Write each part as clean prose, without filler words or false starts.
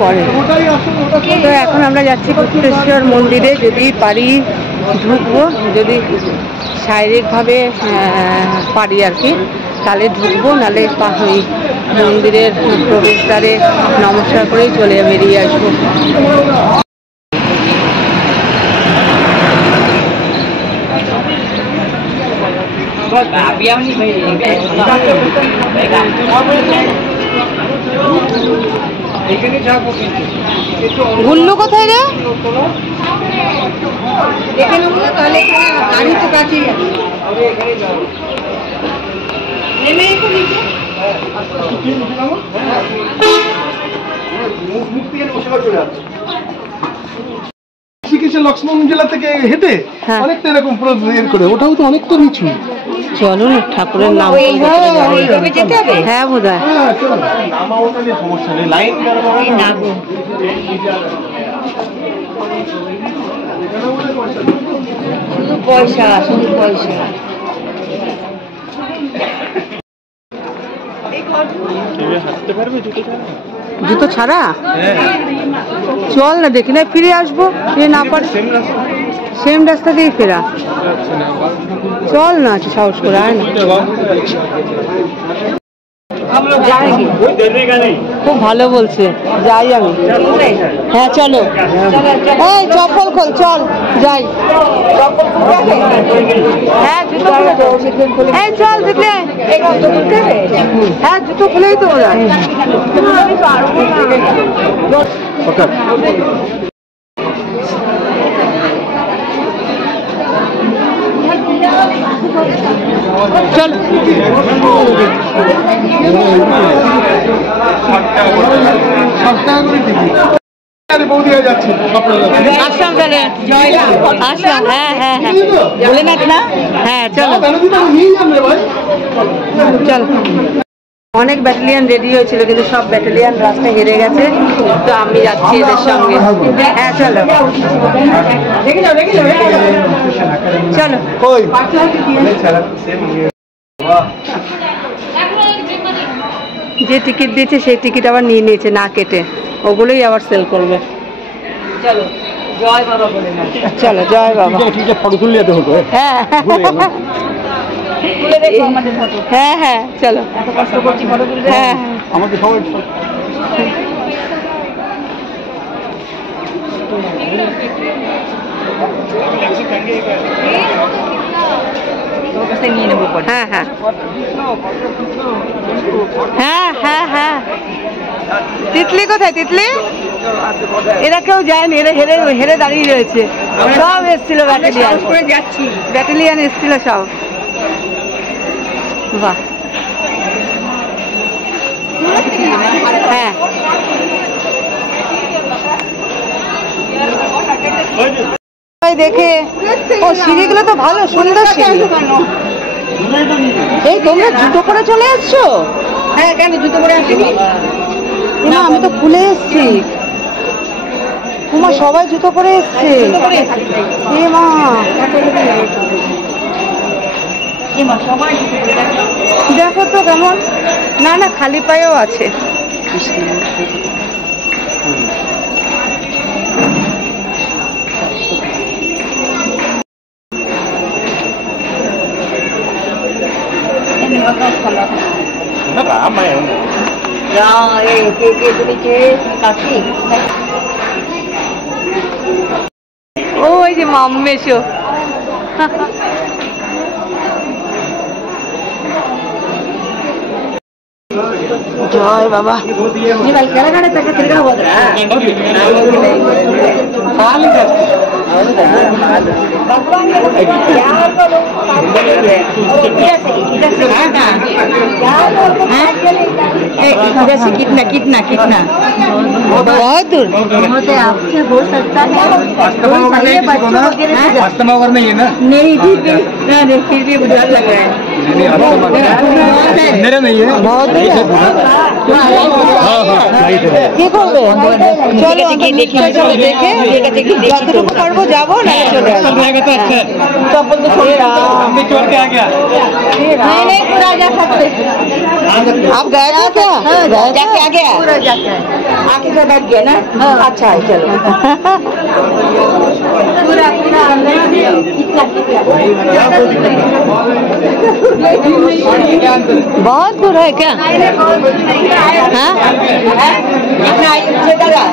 পরে। তো এখন আমরা যাচ্ছি গুপ্তেশ্বর মন্দিরে, যদি পারি ঢুকবো, যদি শারীরিকভাবে পারি আর কি, তাহলে ঢুকবো, নাহলে ওই মন্দিরের প্রবেশদ্বারে নমস্কার করেই চলে বেরিয়ে আসবো। গুল্লু কোথায় রে? গাড়ি তো কাছে লক্ষ্মণ জেলা থেকে হেঁটে অনেকটা এরকম পুরো করে, ওটাও তো অনেকটা নিচু। চলুন ঠাকুরের নাম যেতে হবে। হ্যাঁ বোধ হয় সমস্যা নেই, লাইন শুধু পয়সা, শুধু পয়সা। জুতো ছাড়া চল না, দেখি না ফিরে আসবো, ফিরে না পারে সেম রাস্তা দিয়ে ফেরা। চল না, সাহস করে আয় না। খুব ভালো বলছে, যাই আমি। হ্যাঁ চলো, এই চপ্পল খোল, চল যাই। হ্যাঁ জুতো খুলে, এই চল দেখলে, হ্যাঁ জুতো খুলেই তো বোঝা। চল আসলাম তাহলে, আসলাম। হ্যাঁ হ্যাঁ হ্যাঁ বলে না না, হ্যাঁ চলো চল। অনেক ব্যাটালিয়ান রেডি হয়েছিল, কিন্তু সব ব্যাটালিয়ান রাস্তায় হেরে গেছে, তো আমি যাচ্ছি এদের সঙ্গে। হ্যাঁ চলো চলো। যে টিকিট দিয়েছে সেই টিকিট আবার নিয়ে নিয়েছে না কেটে, ওগুলোই আবার সেল করবে। চলো জয় বাবা বলে না, চলো জয় বাবা। ফটো তুলে যেতে হতো। হ্যাঁ হ্যাঁ হ্যাঁ চলো, এত কষ্ট করছি ফটো তুলতে। হ্যাঁ আমাকে সবাই নিয়ে নেবো। হ্যাঁ হ্যাঁ হ্যাঁ হ্যাঁ হ্যাঁ। তিতলি কোথায়? তিতলি এরা কেউ যায়নি, এরা হেরে হেরে দাঁড়িয়ে রয়েছে। সব এসছিল ব্যাটালিয়ান, ব্যাটালিয়ান এসছিল সব। বাহ হ্যাঁ দেখে। ও সিঁড়িগুলো তো ভালো, সুন্দর সিঁড়ি। এই তোমরা জুতো পরে চলে এসছো? হ্যাঁ কেন জুতো পরে আসিনি না, আমি তো খুলে এসছি। তোমার সবাই জুতো পরে এসছে। এ মা দেখো তো কেমন। না না খালি পায়েও আছে। ওই যে মাম্মেশো। জয় বাবা। ಕೆಳಗಡೆ ತಕ್ಕ ತಿರ್ಗಾ ಹೋದ್ರ कितना कितना कितना बहुत दूर आपसे हो सकता है। नहीं फिर भी डर लग रहा है। मेरे नहीं है কি করবে? চলো দেখি চলো দেখে যতটুকু পারবো যাবো না চলে আসবো। नहीं पूरा जा सकते। आप गए थे क्या? जाके आ गया? पूरा जाके आके से बैठ गया ना? अच्छा है चलो। पूरा बहुत दूर है क्या? हाँ इतना जगह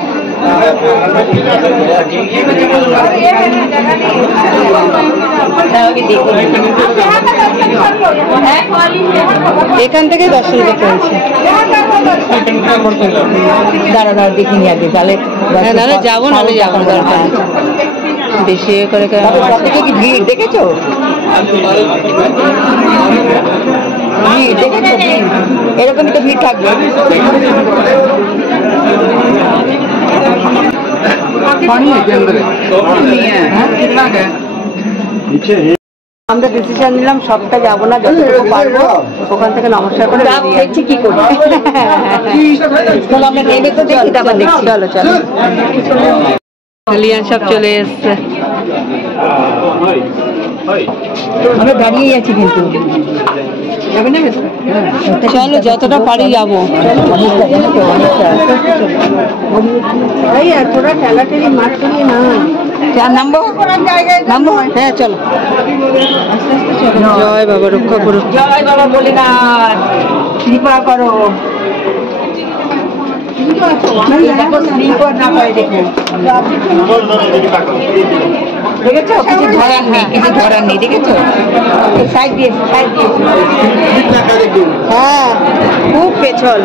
এখান থেকে দর্শন করতে হয়েছে। দাঁড়া দাঁড়া দেখিনি আগে তাহলে নাহলে যাবো নাহলে যাবো দরকার বেশি করে কি ভিড় দেখেছো? ভিড় দেখেছো? এরকমই তো ভিড় থাকবে। আমরা ডিসিশন নিলাম সবটা যাবো না, যতটুকু পারবো ওখান থেকে নমস্কার করে দেখছি কি করবো। আমরা নেমে তো দেখি তারপর দেখছি। চলো চলো লিয়ান সব চলে এসছে। আমরা দাঁড়িয়ে আছি কিন্তু চলো যতটা পারি যাবো। তোরা ঠেলাঠেলি মাঠ করিয়ে না নামবো নামবো। হ্যাঁ চলো। জয় বাবা রক্ষা করো। জয় বাবা বলে না কৃপা করো। দেখেছো কিছু ধরার নেই, কিছু ধরার নেই। দেখেছো সাইড দিয়ে সাইড দিয়ে। হ্যাঁ খুব পেছল।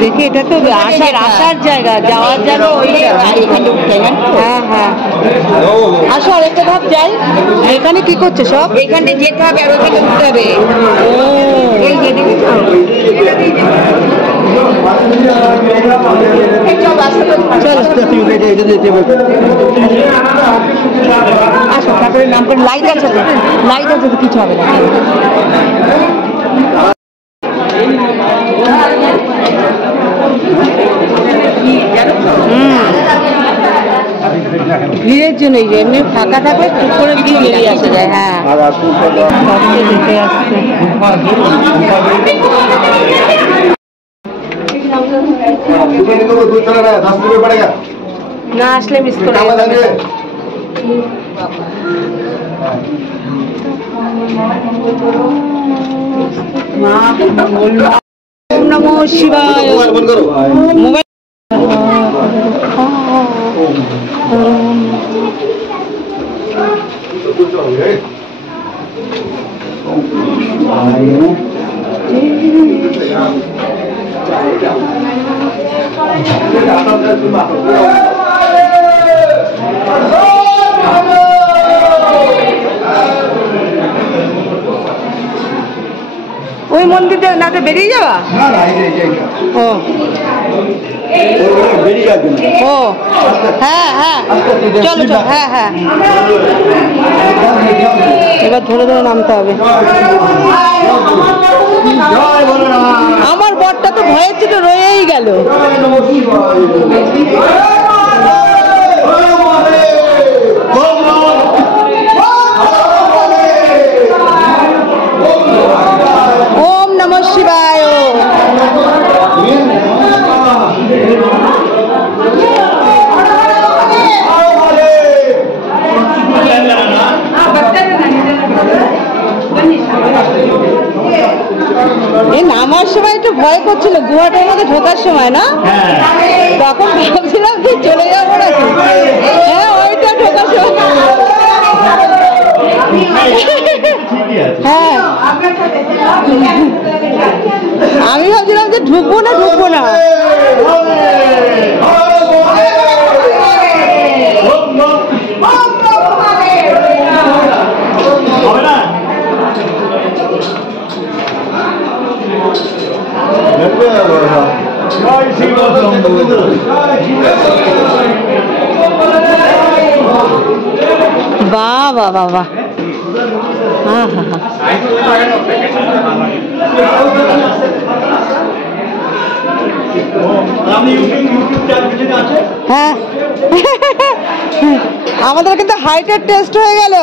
দেখি এটা তো আসার জায়গা, যাওয়ার জায়গা ওইটা। হ্যাঁ হ্যাঁ আসো আরেকটা ধাপ যাই। এখানে কি করছে সব? এখানে যেতে হবে আর ওখানে উঠতে হবে। এই যে দেখেছো আসো তারপরে নাম করে লাইট আছে তো, লাইট আছে তো কিছু হবে না। ভিড়ের জন্য এমনি ফাঁকা থাকলে টুক করে ভিড় বেরিয়ে আসা যায়। হ্যাঁ দেখে আসছে। না আসলে মিস করে ওম নমঃ শিবায়। মোবাইল ওই মন্দির থেকে না বেরিয়ে যাওয়া। ও ও হ্যাঁ হ্যাঁ চলো চলো। হ্যাঁ হ্যাঁ এবার ধরে ধরে নামতে হবে। আমার বরটা তো ভয়ের ছিল রয়েই গেল। ওম নমঃ শিবায়। নামার সময় একটু ভয় করছিল, গুহাটার মধ্যে ঢোকার সময় না, তখন ভাবছিলাম কি চলে যাবো নাকি। হ্যাঁ ওইটা ঢোকার সময়। হ্যাঁ আমি ভাবছিলাম যে ঢুকবো না ঢুকবো না। বাহ বাহ বাহ বাহ, হ্যাঁ হ্যাঁ হ্যাঁ, হ্যাঁ আমাদের কিন্তু হাইটের টেস্ট হয়ে গেল।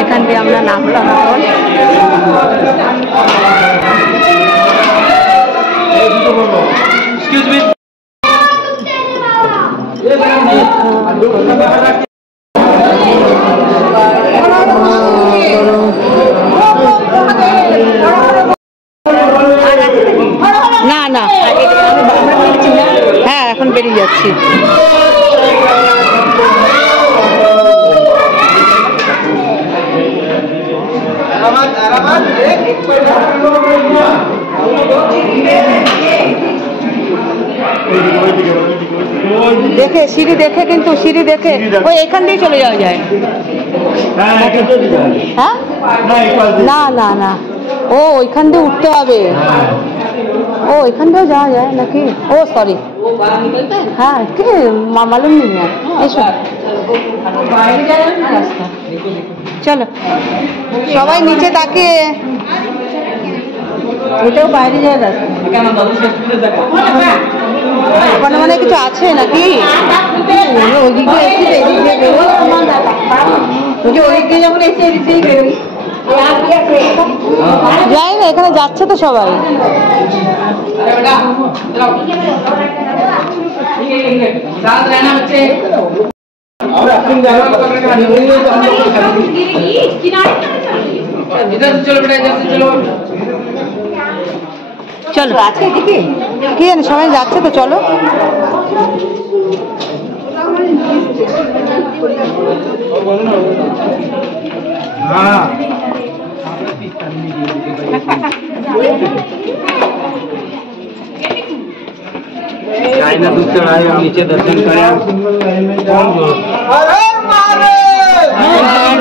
এখান দিয়ে আমরা নামলাম না না, হ্যাঁ এখন বেরিয়ে যাচ্ছি। দেখে সিঁড়ি দেখে, কিন্তু সিঁড়ি দেখে ওই এখান দিয়ে চলে যাওয়া যায়। হ্যাঁ না না না, ও ওইখান দিয়ে উঠতে হবে। ও এখান দিয়েও যাওয়া যায় নাকি? ও সরি, হ্যাঁ কি মালুম নেই। এসো চলো সবাই নিচে তাকিয়ে, এটাও বাইরে যাওয়ার রাস্তা। ওখানে মানে কিছু আছে নাকি? ওইদিকে এসে ওইদিকে যখন এসে এদিকেই বেরোই, যাই না, এখানে যাচ্ছে তো সবাই। চলো আছে কি জানি, সবাই যাচ্ছে তো, চলো। नीचे दर्शन करें।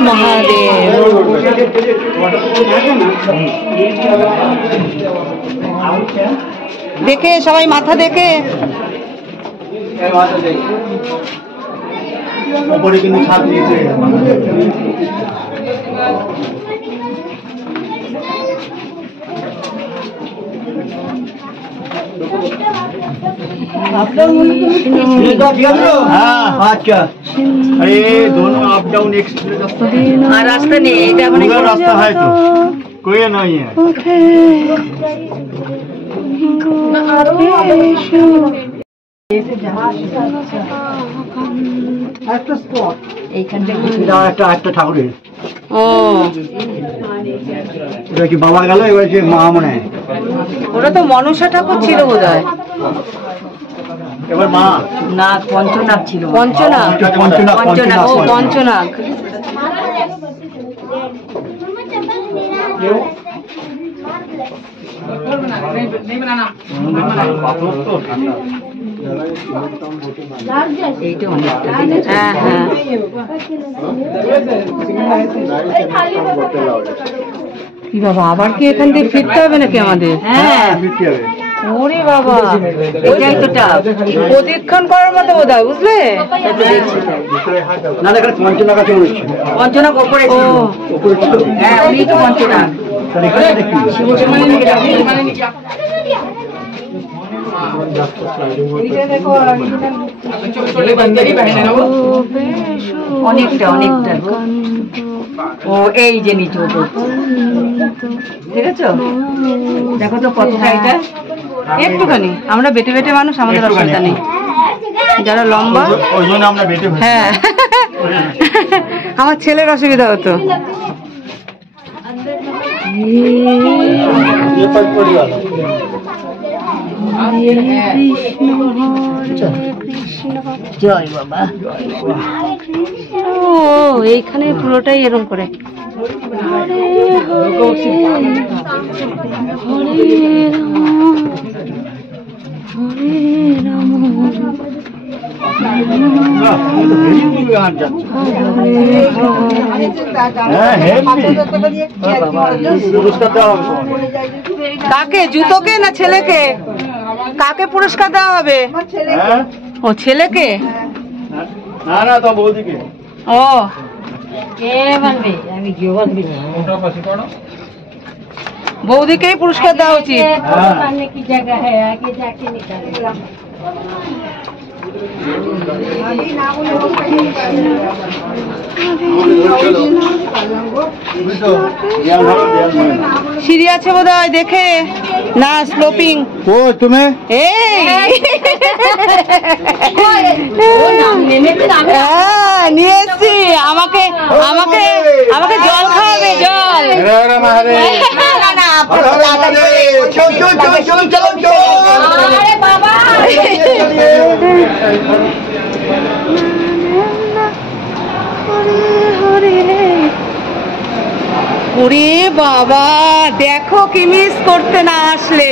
महादेव দেখে সবাই মাথা দেখে, উপরে কিন্তু ছাদ দিয়েছে। हाँ अच्छा, अरे दोनों अप डाउन एक्सप्रेस रास्ता नहीं है, रास्ता है तो कोई नहीं है। একটা ঠাকুরের, ও ওটা কি বাবা গেল, এবার যে মা মনে হয় ওটা তো মনসা ঠাকুর ছিল বোধহয়। এবার মা না পঞ্চনাগ ছিল, পঞ্চনাগ, পঞ্চনাগ, ও পঞ্চনাগ। হ্যাঁ হ্যাঁ, কি বাবা আবার কি এখান থেকে ফিরতে হবে নাকি আমাদের? হ্যাঁ ওরে বাবা, এটাই তো প্রদক্ষিণ করার মতো বোধ হয়, বুঝলে? না এখানে পঞ্চনাগ আছে, পঞ্চনাগ ওপরে, ও হ্যাঁ উনি তো পঞ্চনাগ। অনেকটা অনেকটা, ও এই যে নিচে ঠিক আছে, দেখো তো কতটা, এটা একটুখানি, আমরা বেটে বেটে মানুষ, আমাদের অসুবিধা নেই, যারা লম্বা ওই জন্য আমরা বেটে, হ্যাঁ আমার ছেলের অসুবিধা হতো। জয় বাবা। ও এইখানে পুরোটাই এরকম করে কাকে, জুতোকে না ছেলেকে? কাকে পুরস্কার দেওয়া হবে? ও ছেলেকে। না না তো বৌদিকে। ও বৌদিকেই পুরস্কার দেওয়া উচিত। সিঁড়ি আছে বোধ হয়, দেখে না স্লোপিং। ও তুমি নিয়ে এসছি, আমাকে আমাকে আমাকে জল খাওয়াবে, জল। ওরে বাবা, দেখো কি মিস করতে না আসলে।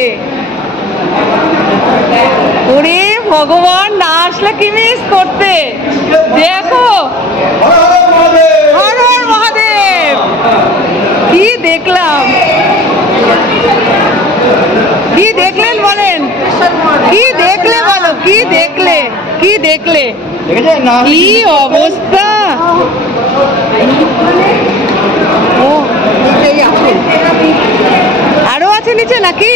ওরে ভগবান, না আসলে কি মিস করতে। দেখো, হর হর মহাদেব। কি দেখলাম, কি দেখলেন বলেন? কি দেখলে বলো, কি দেখলে, কি দেখলে? কি অবস্থা। আরো আছে নিচে নাকি?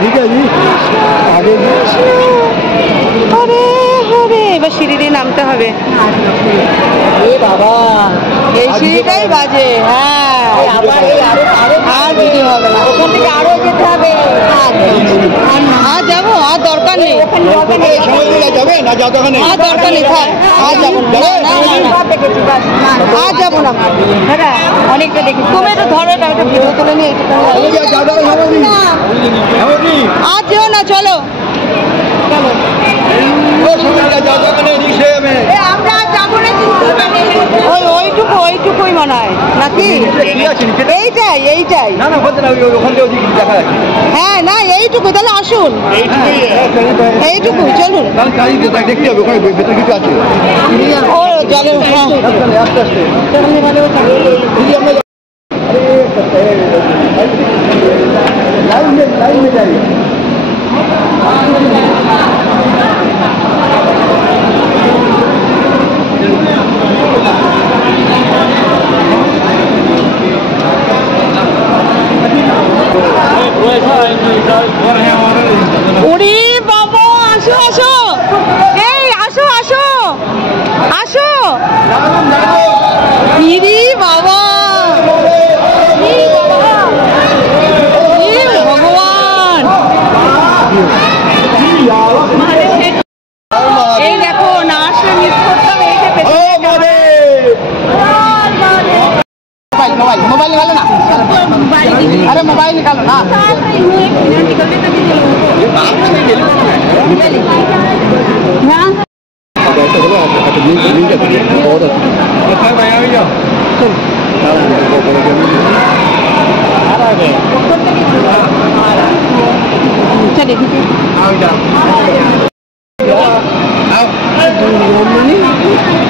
ठीक है जी, आगे হরে হরে। এবার সিঁড়ি দিয়ে নামতে হবে। बाबा এই সিঁড়িটাই বাজে। হ্যাঁ, আর কিছু হবে না। ওখান থেকে আরো যেতে হবে। আর যাবো, আর দরকার নেই। যাবে না, যাও দোকানে আর দরকার নেই, থাক। আর যাবো না, আর যাবো না। অনেকটা দেখি। তুমি একটু ধরো, এটা একটা ভিডিও তুলে নিয়ে আর যেও না, চলো। আমরা যাবো না, ওইটুকু ওইটুকুই মনে হয় নাকি? এইটাই এইটাই। হ্যাঁ না, এইটুকু। তাহলে আসুন, এইটুকু চলুন। দেখতে হবে ওখানে ভেতরে কিছু আছে। ও জলের, হ্যাঁ। लाइन में जाइए। ওরে বাবা, আসো আসো, এই আসো আসো আসো। ইরি বাবা, ভগবান। এই দেখো, না আসলে মিস করতাম। এইটা मोबाइल मोबाइल निकालो ना। अरे मोबाइल निकालो ना।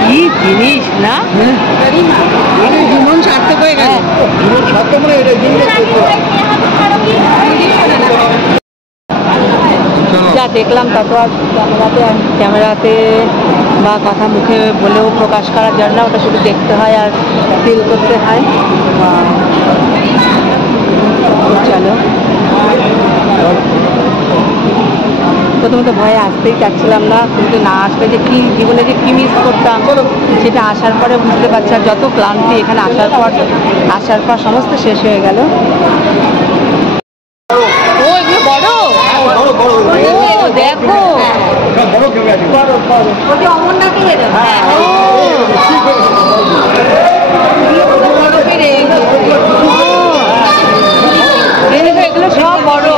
কি জিনিস না, জীবন সার্থক হয়ে গেল। যা দেখলাম তা তো আর ক্যামেরাতে বা কথা মুখে বলেও প্রকাশ করা যায় না, ওটা শুধু দেখতে হয় আর ফিল করতে হয়। চলো, প্রথমে তো ভয়ে আসতেই চাচ্ছিলাম না, কিন্তু না আসলে যে কি জীবনে যে কি মিস করতাম সেটা আসার পরে বুঝতে পারছি। আর যত ক্লান্তি এখানে আসার পর সমস্ত শেষ হয়ে গেল। ও এগুলো বড়, ও দেখো অমরনাথের, এগুলো সব বড়।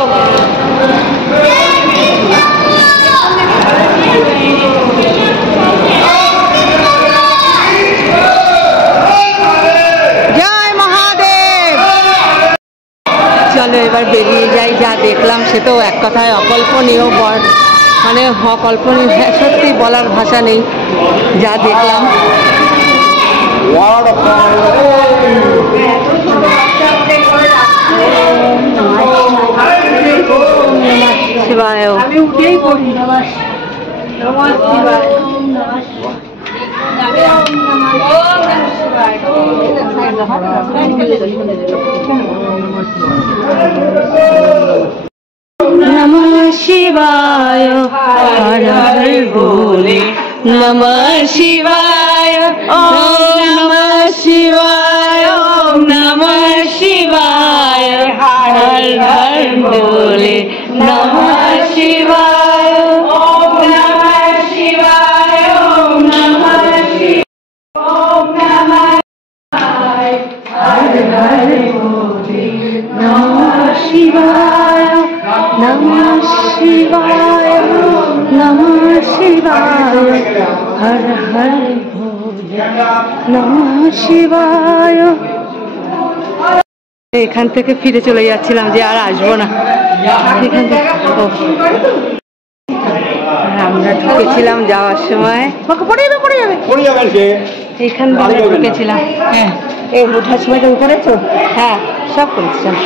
জয় মহাদেব। চলো এবার বেরিয়ে যাই। যা দেখলাম সে তো এক কথায় অকল্পনীয়, মানে অকল্পনীয়, সত্যি বলার ভাষা নেই যা দেখলাম। শিবায় আমি উঠেই পড়ি। नमः शिवाय हर हर भोले, नमः शिवाय ओम नमः शिवाय ओम नमः शिवाय हर हर भोले, नमः शिवाय ओम नमः शिवाय ओम नमः शिवाय ओम नमः हर हर भोले, नमः शिवाय नमः शिवाय नमः शिवाय हर हर भोले, नमः शिवाय। এখান থেকে ফিরে চলে যাচ্ছিলাম যে আর আসবো না এখান থেকে। আমরা ঢুকেছিলাম যাওয়ার সময়, পড়ে যাবে এইখান থেকে ঢুকেছিলাম। হ্যাঁ এই ওঠার সময় করেছো? হ্যাঁ সব করেছিলাম।